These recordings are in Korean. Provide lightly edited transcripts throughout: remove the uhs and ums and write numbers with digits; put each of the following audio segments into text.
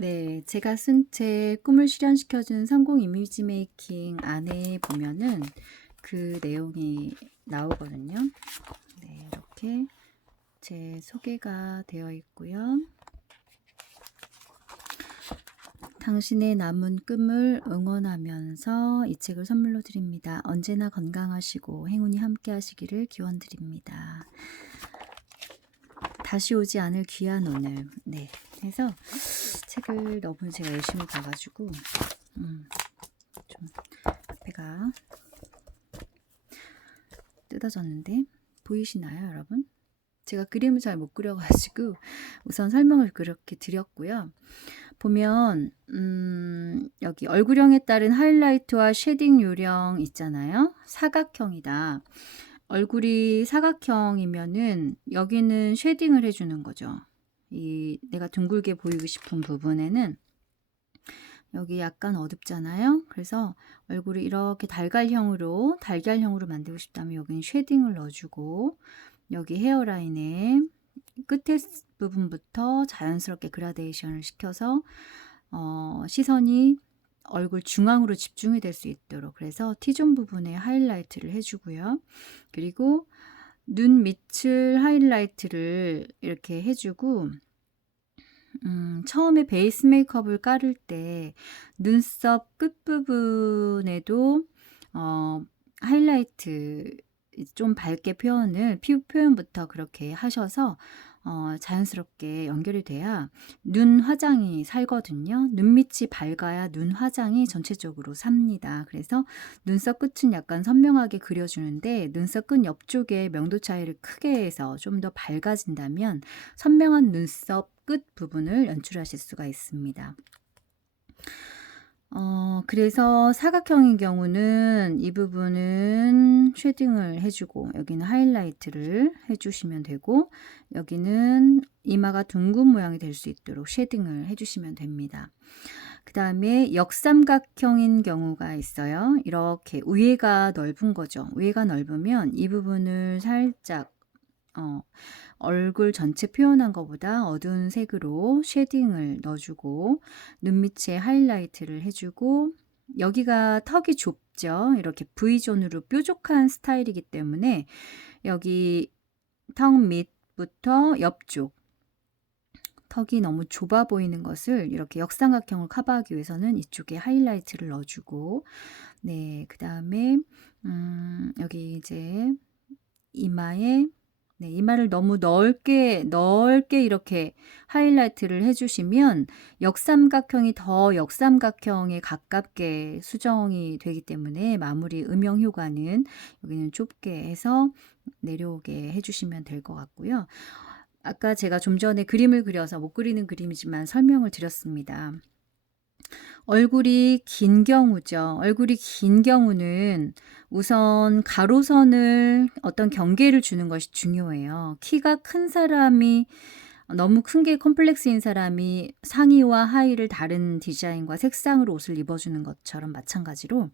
네, 제가 쓴 책 꿈을 실현시켜준 성공 이미지 메이킹 안에 보면은 그 내용이 나오거든요. 네, 이렇게 제 소개가 되어 있고요. 당신의 남은 꿈을 응원하면서 이 책을 선물로 드립니다. 언제나 건강하시고 행운이 함께 하시기를 기원드립니다. 다시 오지 않을 귀한 오늘. 네, 해서 책을 너무 제가 열심히 봐가지고 좀 앞에가 뜯어졌는데 보이시나요, 여러분? 제가 그림을 잘 못 그려가지고 우선 설명을 그렇게 드렸고요. 보면 여기 얼굴형에 따른 하이라이트와 쉐딩 요령 있잖아요. 사각형이다. 얼굴이 사각형이면은 여기는 쉐딩을 해주는 거죠. 이 내가 둥글게 보이고 싶은 부분에는 여기 약간 어둡잖아요. 그래서 얼굴을 이렇게 달걀형으로 만들고 싶다면 여기는 쉐딩을 넣어주고 여기 헤어라인에 끝에 부분부터 자연스럽게 그라데이션을 시켜서 시선이 얼굴 중앙으로 집중이 될 수 있도록 그래서 T존 부분에 하이라이트를 해주고요. 그리고 눈 밑을 하이라이트를 이렇게 해주고 처음에 베이스 메이크업을 깔을 때 눈썹 끝부분에도 하이라이트 좀 밝게 표현을 피부 표현부터 그렇게 하셔서 자연스럽게 연결이 돼야 눈 화장이 살거든요. 눈 밑이 밝아야 눈 화장이 전체적으로 삽니다. 그래서 눈썹 끝은 약간 선명하게 그려주는데 눈썹 끝 옆쪽에 명도 차이를 크게 해서 좀 더 밝아진다면 선명한 눈썹 끝 부분을 연출하실 수가 있습니다. 그래서 사각형인 경우는 이 부분은 쉐딩을 해주고 여기는 하이라이트를 해주시면 되고 여기는 이마가 둥근 모양이 될 수 있도록 쉐딩을 해주시면 됩니다. 그 다음에 역삼각형인 경우가 있어요. 이렇게 위에가 넓은 거죠. 위에가 넓으면 이 부분을 살짝 얼굴 전체 표현한 것보다 어두운 색으로 쉐딩을 넣어주고 눈 밑에 하이라이트를 해주고 여기가 턱이 좁죠. 이렇게 V존으로 뾰족한 스타일이기 때문에 여기 턱 밑부터 옆쪽 턱이 너무 좁아 보이는 것을 이렇게 역삼각형을 커버하기 위해서는 이쪽에 하이라이트를 넣어주고 네, 그 다음에 여기 이제 이마에 네, 이마를 너무 넓게 이렇게 하이라이트를 해주시면 역삼각형이 더 역삼각형에 가깝게 수정이 되기 때문에 마무리 음영 효과는 여기는 좁게 해서 내려오게 해주시면 될 것 같고요. 아까 제가 좀 전에 그림을 그려서 못 그리는 그림이지만 설명을 드렸습니다. 얼굴이 긴 경우죠. 얼굴이 긴 경우는 우선 가로선을 어떤 경계를 주는 것이 중요해요. 키가 큰 사람이 너무 큰 게 컴플렉스인 사람이 상의와 하의를 다른 디자인과 색상으로 옷을 입어주는 것처럼 마찬가지로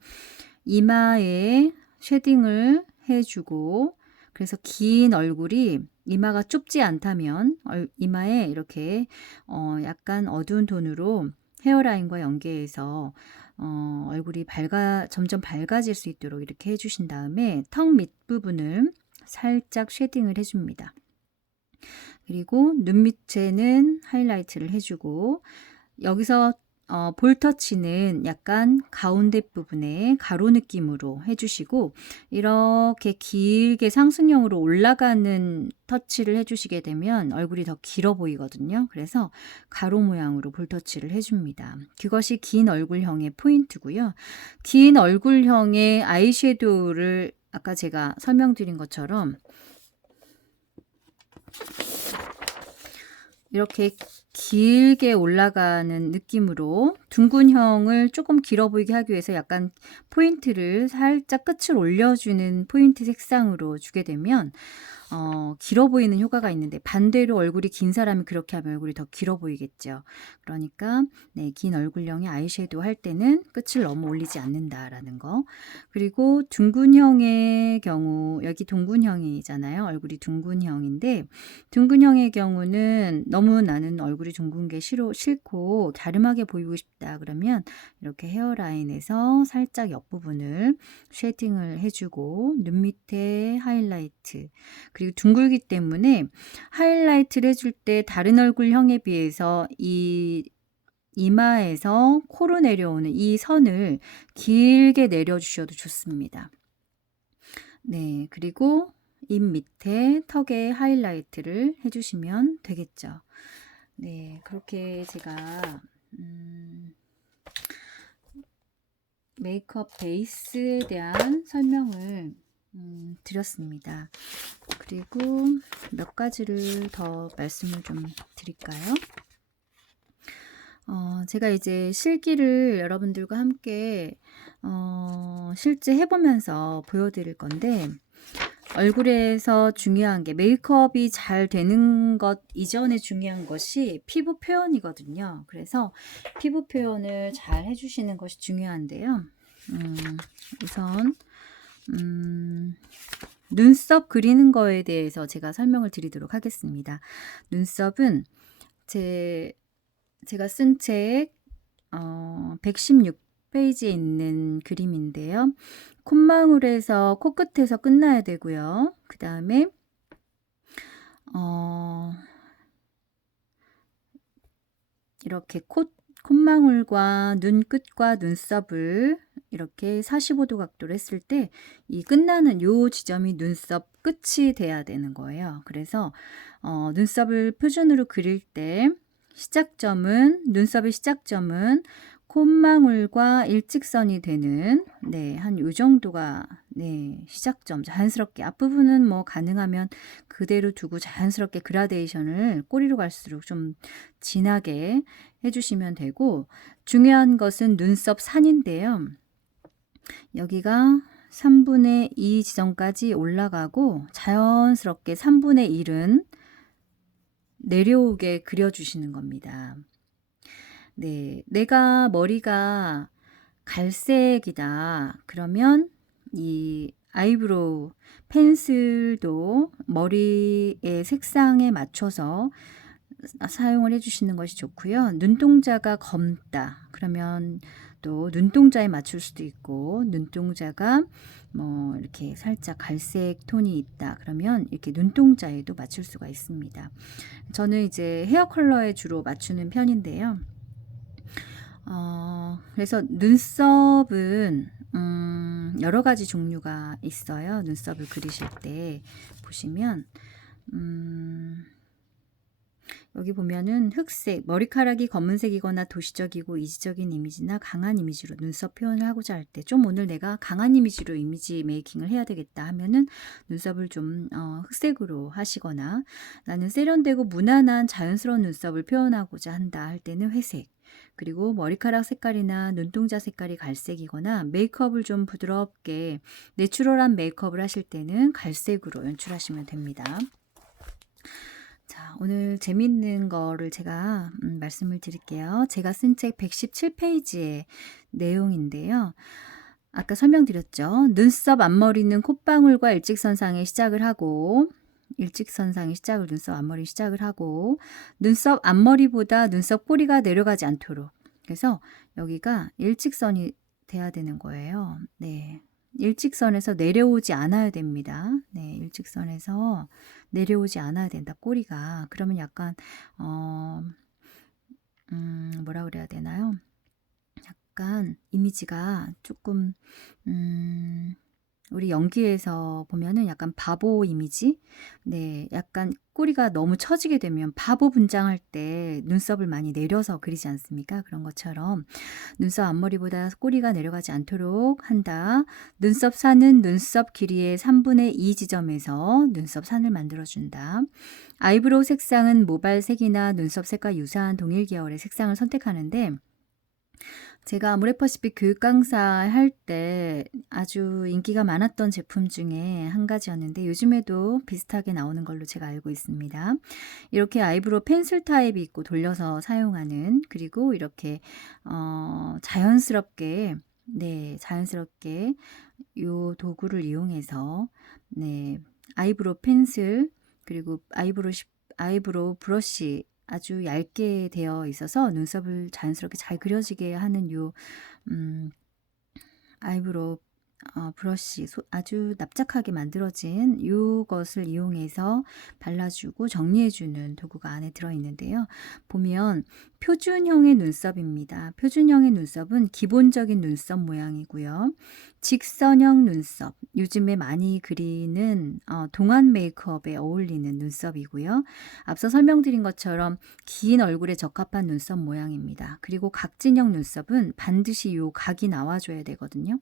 이마에 쉐딩을 해주고 그래서 긴 얼굴이 이마가 좁지 않다면 이마에 이렇게 약간 어두운 톤으로 헤어라인과 연계해서 얼굴이 점점 밝아질 수 있도록 이렇게 해주신 다음에 턱 밑부분을 살짝 쉐딩을 해줍니다. 그리고 눈 밑에는 하이라이트를 해주고 여기서 볼터치는 약간 가운데 부분에 가로 느낌으로 해주시고 이렇게 길게 상승형으로 올라가는 터치를 해주시게 되면 얼굴이 더 길어 보이거든요. 그래서 가로 모양으로 볼터치를 해줍니다. 그것이 긴 얼굴형의 포인트고요. 긴 얼굴형의 아이섀도우를 아까 제가 설명드린 것처럼 이렇게 길게 올라가는 느낌으로 둥근형을 조금 길어 보이게 하기 위해서 약간 포인트를 살짝 끝을 올려주는 포인트 색상으로 주게 되면 길어 보이는 효과가 있는데 반대로 얼굴이 긴 사람이 그렇게 하면 얼굴이 더 길어 보이겠죠. 그러니까 네, 긴 얼굴형의 아이섀도우 할 때는 끝을 너무 올리지 않는다라는 거. 그리고 둥근형의 경우 여기 둥근형이잖아요. 얼굴이 둥근형인데 둥근형의 경우는 너무 나는 얼굴이 둥근 게 싫고 갸름하게 보이고 싶다 그러면 이렇게 헤어라인에서 살짝 옆부분을 쉐딩을 해주고 눈 밑에 하이라이트 그리고 둥글기 때문에 하이라이트를 해줄 때 다른 얼굴형에 비해서 이 이마에서 코로 내려오는 이 선을 길게 내려주셔도 좋습니다. 네, 그리고 입 밑에 턱에 하이라이트를 해주시면 되겠죠. 네, 그렇게 제가 메이크업 베이스에 대한 설명을 드렸습니다. 그리고 몇 가지를 더 말씀을 좀 드릴까요? 제가 이제 실기를 여러분들과 함께 실제 해보면서 보여드릴 건데 얼굴에서 중요한 게 메이크업이 잘 되는 것 이전에 중요한 것이 피부 표현이거든요. 그래서 피부 표현을 잘 해주시는 것이 중요한데요. 우선 눈썹 그리는 거에 대해서 제가 설명을 드리도록 하겠습니다. 눈썹은 제가 쓴 책 116페이지에 있는 그림인데요. 콧망울에서 코끝에서 끝나야 되고요. 그 다음에 이렇게 콧망울과 눈끝과 눈썹을 이렇게 45도 각도로 했을 때 이 끝나는 요 지점이 눈썹 끝이 돼야 되는 거예요. 그래서 눈썹을 표준으로 그릴 때 눈썹의 시작점은 콧망울과 일직선이 되는 한 요 정도가 시작점 자연스럽게 앞부분은 뭐 가능하면 그대로 두고 자연스럽게 그라데이션을 꼬리로 갈수록 좀 진하게 해주시면 되고 중요한 것은 눈썹 산인데요. 여기가 3분의 2 지점까지 올라가고 자연스럽게 3분의 1은 내려오게 그려주시는 겁니다. 네, 내가 머리가 갈색이다. 그러면 이 아이브로우 펜슬도 머리의 색상에 맞춰서 사용을 해주시는 것이 좋고요. 눈동자가 검다. 그러면 또 눈동자에 맞출 수도 있고 눈동자가 뭐 이렇게 살짝 갈색 톤이 있다. 그러면 이렇게 눈동자에도 맞출 수가 있습니다. 저는 이제 헤어 컬러에 주로 맞추는 편인데요. 그래서 눈썹은 여러 가지 종류가 있어요. 눈썹을 그리실 때 보시면 여기 보면은 흑색, 머리카락이 검은색이거나 도시적이고 이지적인 이미지나 강한 이미지로 눈썹 표현을 하고자 할 때 좀 오늘 내가 강한 이미지로 이미지 메이킹을 해야 되겠다 하면은 눈썹을 좀 흑색으로 하시거나 나는 세련되고 무난한 자연스러운 눈썹을 표현하고자 한다 할 때는 회색, 그리고 머리카락 색깔이나 눈동자 색깔이 갈색이거나 메이크업을 좀 부드럽게 내추럴한 메이크업을 하실 때는 갈색으로 연출하시면 됩니다. 자, 오늘 재밌는 거를 제가 말씀을 드릴게요. 제가 쓴 책 117페이지의 내용인데요. 아까 설명드렸죠. 눈썹 앞머리는 콧방울과 일직선상에 시작을 하고 눈썹 앞머리 시작을 하고 눈썹 앞머리보다 눈썹 꼬리가 내려가지 않도록 그래서 여기가 일직선이 돼야 되는 거예요. 네. 일직선에서 내려오지 않아야 됩니다. 네, 일직선에서 내려오지 않아야 된다. 꼬리가. 그러면 약간 뭐라 그래야 되나요? 약간 이미지가 조금 우리 연기에서 보면은 약간 바보 이미지? 네, 약간 꼬리가 너무 처지게 되면 바보 분장할 때 눈썹을 많이 내려서 그리지 않습니까? 그런 것처럼 눈썹 앞머리보다 꼬리가 내려가지 않도록 한다. 눈썹 산은 눈썹 길이의 3분의 2 지점에서 눈썹 산을 만들어준다. 아이브로우 색상은 모발색이나 눈썹 색과 유사한 동일 계열의 색상을 선택하는데 제가 아모레퍼시픽 교육 강사 할 때 아주 인기가 많았던 제품 중에 한 가지였는데 요즘에도 비슷하게 나오는 걸로 제가 알고 있습니다. 이렇게 아이브로우 펜슬 타입이 있고 돌려서 사용하는, 그리고 이렇게 자연스럽게, 네, 자연스럽게 요 도구를 이용해서, 네, 아이브로우 펜슬, 그리고 아이브로우 브러쉬 아주 얇게 되어 있어서 눈썹을 자연스럽게 잘 그려지게 하는 요 음 아이브로우 브러쉬, 아주 납작하게 만들어진 요것을 이용해서 발라주고 정리해주는 도구가 안에 들어있는데요. 보면 표준형의 눈썹입니다. 표준형의 눈썹은 기본적인 눈썹 모양이고요. 직선형 눈썹, 요즘에 많이 그리는 동안 메이크업에 어울리는 눈썹이고요. 앞서 설명드린 것처럼 긴 얼굴에 적합한 눈썹 모양입니다. 그리고 각진형 눈썹은 반드시 요 각이 나와줘야 되거든요.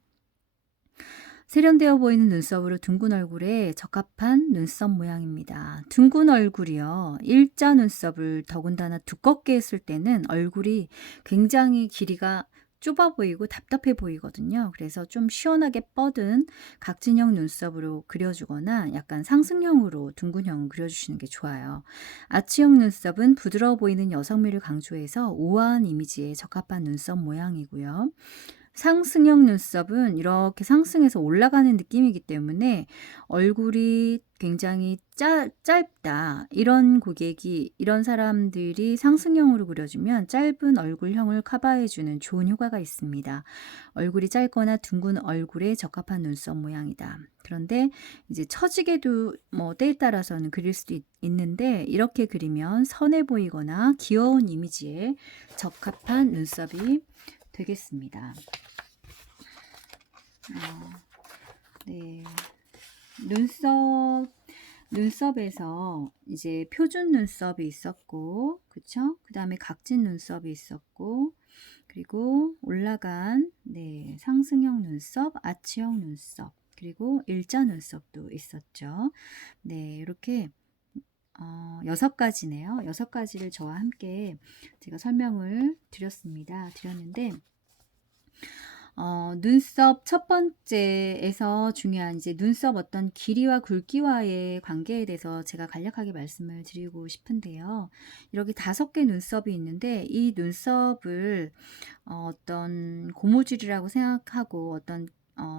세련되어 보이는 눈썹으로 둥근 얼굴에 적합한 눈썹 모양입니다. 둥근 얼굴이요, 일자 눈썹을 더군다나 두껍게 했을 때는 얼굴이 굉장히 길이가 좁아 보이고 답답해 보이거든요. 그래서 좀 시원하게 뻗은 각진형 눈썹으로 그려주거나 약간 상승형으로 둥근형 그려주시는 게 좋아요. 아치형 눈썹은 부드러워 보이는 여성미를 강조해서 우아한 이미지에 적합한 눈썹 모양이고요. 상승형 눈썹은 이렇게 상승해서 올라가는 느낌이기 때문에 얼굴이 굉장히 짧다, 이런 고객이, 이런 사람들이 상승형으로 그려주면 짧은 얼굴형을 커버해주는 좋은 효과가 있습니다. 얼굴이 짧거나 둥근 얼굴에 적합한 눈썹 모양이다. 그런데 이제 처지게도 뭐 때에 따라서는 그릴 수도 있는데, 이렇게 그리면 선해 보이거나 귀여운 이미지에 적합한 눈썹이 되겠습니다. 네. 눈썹에서 이제 표준 눈썹이 있었고, 그쵸? 그 다음에 각진 눈썹이 있었고, 그리고 올라간, 네, 상승형 눈썹, 아치형 눈썹, 그리고 일자 눈썹도 있었죠. 네, 이렇게 6가지네요. 6가지를 저와 함께 제가 설명을 드렸는데, 눈썹 첫 번째에서 중요한 이제 눈썹 어떤 길이와 굵기와의 관계에 대해서 제가 간략하게 말씀을 드리고 싶은데요. 이렇게 5개 눈썹이 있는데 이 눈썹을 어떤 고무줄이라고 생각하고 어떤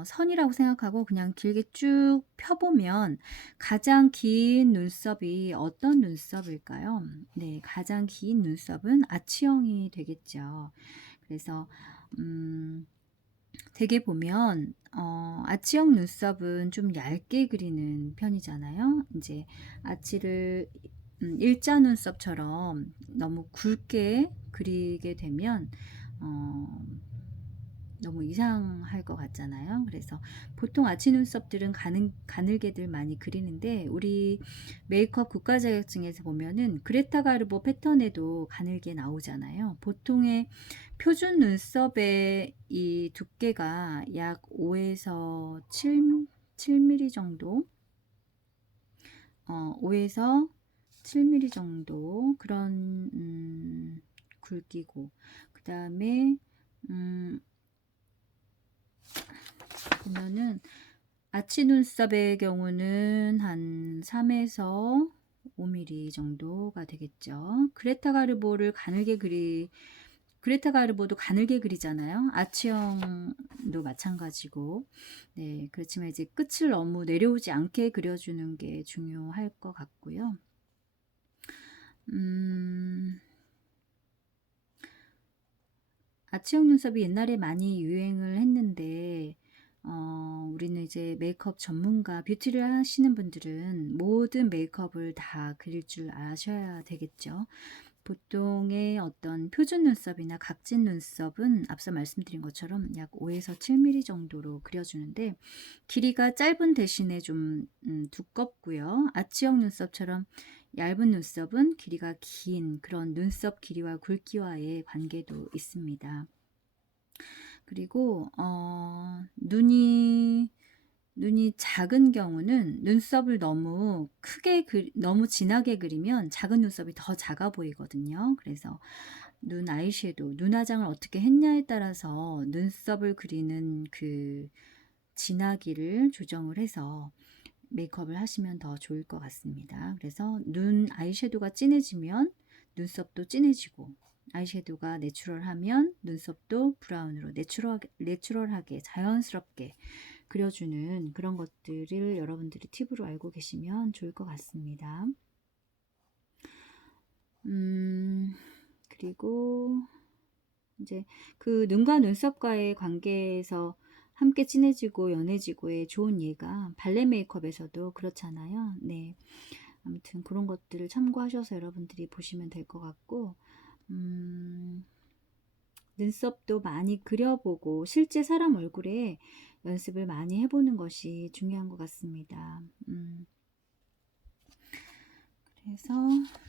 선이라고 생각하고 그냥 길게 쭉 펴보면 가장 긴 눈썹이 어떤 눈썹일까요? 네, 가장 긴 눈썹은 아치형이 되겠죠. 그래서 되게 보면 아치형 눈썹은 좀 얇게 그리는 편이잖아요. 이제 아치를 일자 눈썹처럼 너무 굵게 그리게 되면 너무 이상할 것 같잖아요. 그래서 보통 아치 눈썹들은 가늘게들 많이 그리는데 우리 메이크업 국가 자격증에서 보면은 그레타 가르보 패턴에도 가늘게 나오잖아요. 보통의 표준 눈썹의 이 두께가 약 5에서 7mm 정도, 5에서 7mm 정도 그런 굵기고, 그 다음에 보면은 아치 눈썹의 경우는 한 3에서 5mm 정도가 되겠죠. 그레타 가르보도 가늘게 그리잖아요. 아치형도 마찬가지고. 네, 그렇지만 이제 끝을 너무 내려오지 않게 그려주는 게 중요할 것 같고요. 아치형 눈썹이 옛날에 많이 유행을 했는데 우리는 이제 메이크업 전문가, 뷰티를 하시는 분들은 모든 메이크업을 다 그릴 줄 아셔야 되겠죠. 보통의 어떤 표준 눈썹이나 각진 눈썹은 앞서 말씀드린 것처럼 약 5에서 7mm 정도로 그려주는데 길이가 짧은 대신에 좀 두껍고요. 아치형 눈썹처럼 얇은 눈썹은 길이가 긴 그런 눈썹 길이와 굵기와의 관계도 있습니다. 그리고 눈이 작은 경우는 눈썹을 너무 너무 진하게 그리면 작은 눈썹이 더 작아 보이거든요. 그래서 눈 아이섀도우, 눈화장을 어떻게 했냐에 따라서 눈썹을 그리는 그 진하기를 조정을 해서 메이크업을 하시면 더 좋을 것 같습니다. 그래서 눈 아이섀도우가 진해지면 눈썹도 진해지고, 아이섀도우가 내추럴하면 눈썹도 브라운으로 내추럴하게 자연스럽게 그려주는 그런 것들을 여러분들이 팁으로 알고 계시면 좋을 것 같습니다. 그리고 이제 그 눈과 눈썹과의 관계에서 함께 진해지고 연해지고의 좋은 예가 발레 메이크업에서도 그렇잖아요. 네. 아무튼 그런 것들을 참고하셔서 여러분들이 보시면 될 것 같고, 눈썹도 많이 그려보고 실제 사람 얼굴에 연습을 많이 해보는 것이 중요한 것 같습니다. 그래서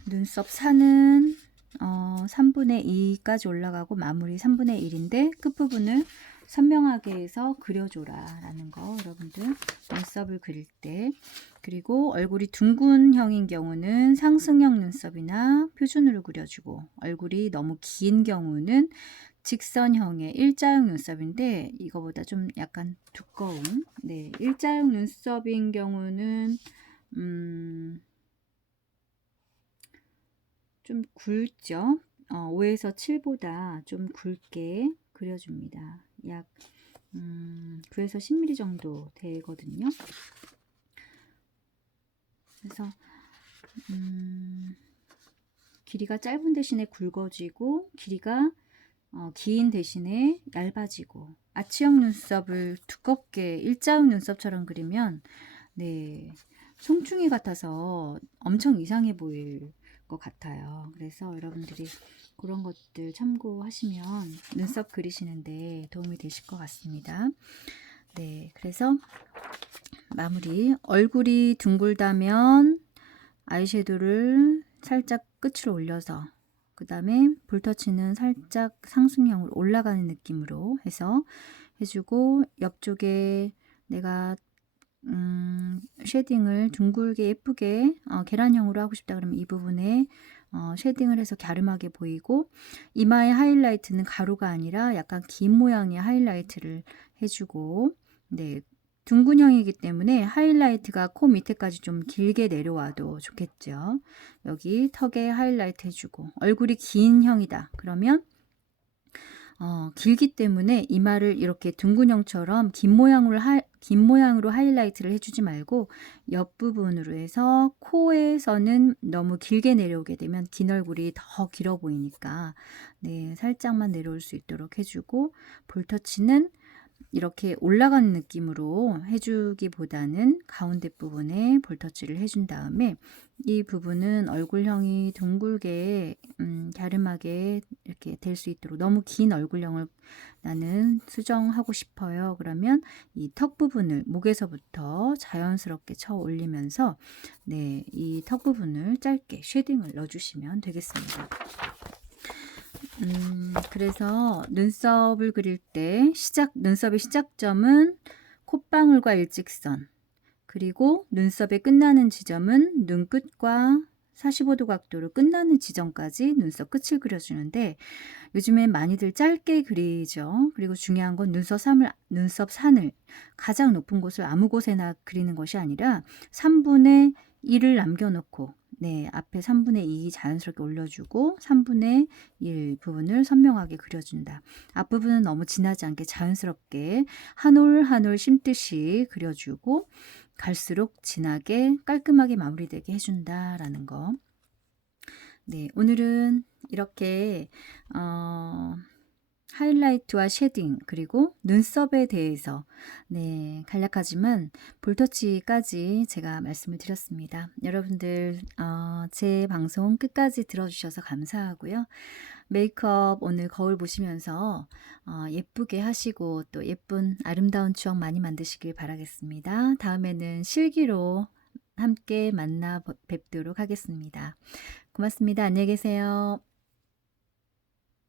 눈썹 산은 3분의 2까지 올라가고 마무리 3분의 1인데 끝부분을 선명하게 해서 그려줘라 라는 거, 여러분들 눈썹을 그릴 때. 그리고 얼굴이 둥근형인 경우는 상승형 눈썹이나 표준으로 그려주고, 얼굴이 너무 긴 경우는 직선형의 일자형 눈썹인데 이거보다 좀 약간 두꺼운, 네, 일자형 눈썹인 경우는 좀 굵죠. 5에서 7보다 좀 굵게 그려줍니다. 약 9에서 10mm 정도 되거든요. 그래서 길이가 짧은 대신에 굵어지고, 길이가 긴 대신에 얇아지고, 아치형 눈썹을 두껍게 일자형 눈썹처럼 그리면 네, 송충이 같아서 엄청 이상해 보일 것 같아요. 그래서 여러분들이 그런 것들 참고하시면 눈썹 그리시는데 도움이 되실 것 같습니다. 네, 그래서 마무리. 얼굴이 둥글다면 아이섀도우를 살짝 끝으로 올려서, 그 다음에 볼터치는 살짝 상승형으로 올라가는 느낌으로 해서 해주고, 옆쪽에 내가 쉐딩을 둥글게 예쁘게 계란형으로 하고 싶다 그러면 이 부분에 쉐딩을 해서 갸름하게 보이고, 이마의 하이라이트는 가루가 아니라 약간 긴 모양의 하이라이트를 해주고, 네, 둥근형이기 때문에 하이라이트가 코 밑에까지 좀 길게 내려와도 좋겠죠. 여기 턱에 하이라이트 해주고, 얼굴이 긴 형이다 그러면 길기 때문에 이마를 이렇게 둥근형처럼 긴 모양으로 하이라이트를 해주지 말고 옆부분으로 해서, 코에서는 너무 길게 내려오게 되면 긴 얼굴이 더 길어 보이니까 네, 살짝만 내려올 수 있도록 해주고, 볼터치는 이렇게 올라가는 느낌으로 해주기보다는 가운데 부분에 볼터치를 해준 다음에 이 부분은 얼굴형이 둥글게 갸름하게 이렇게 될 수 있도록, 너무 긴 얼굴형을 나는 수정하고 싶어요 그러면 이 턱 부분을 목에서부터 자연스럽게 쳐 올리면서 네, 이 턱 부분을 짧게 쉐딩을 넣어주시면 되겠습니다. 그래서 눈썹을 그릴 때 눈썹의 시작점은 콧방울과 일직선, 그리고 눈썹의 끝나는 지점은 눈끝과 45도 각도로 끝나는 지점까지 눈썹 끝을 그려주는데, 요즘엔 많이들 짧게 그리죠. 그리고 중요한 건 눈썹 산을 가장 높은 곳을 아무 곳에나 그리는 것이 아니라 3분의 1을 남겨놓고, 네, 앞에 3분의 2 자연스럽게 올려주고 3분의 1 부분을 선명하게 그려준다. 앞부분은 너무 진하지 않게 자연스럽게 한 올 한 올 심듯이 그려주고, 갈수록 진하게 깔끔하게 마무리되게 해준다라는 거. 네, 오늘은 이렇게 하이라이트와 쉐딩 그리고 눈썹에 대해서 네, 간략하지만 볼터치까지 제가 말씀을 드렸습니다. 여러분들 제 방송 끝까지 들어주셔서 감사하고요. 메이크업 오늘 거울 보시면서 예쁘게 하시고 또 예쁜 아름다운 추억 많이 만드시길 바라겠습니다. 다음에는 실기로 함께 만나 뵙도록 하겠습니다. 고맙습니다. 안녕히 계세요.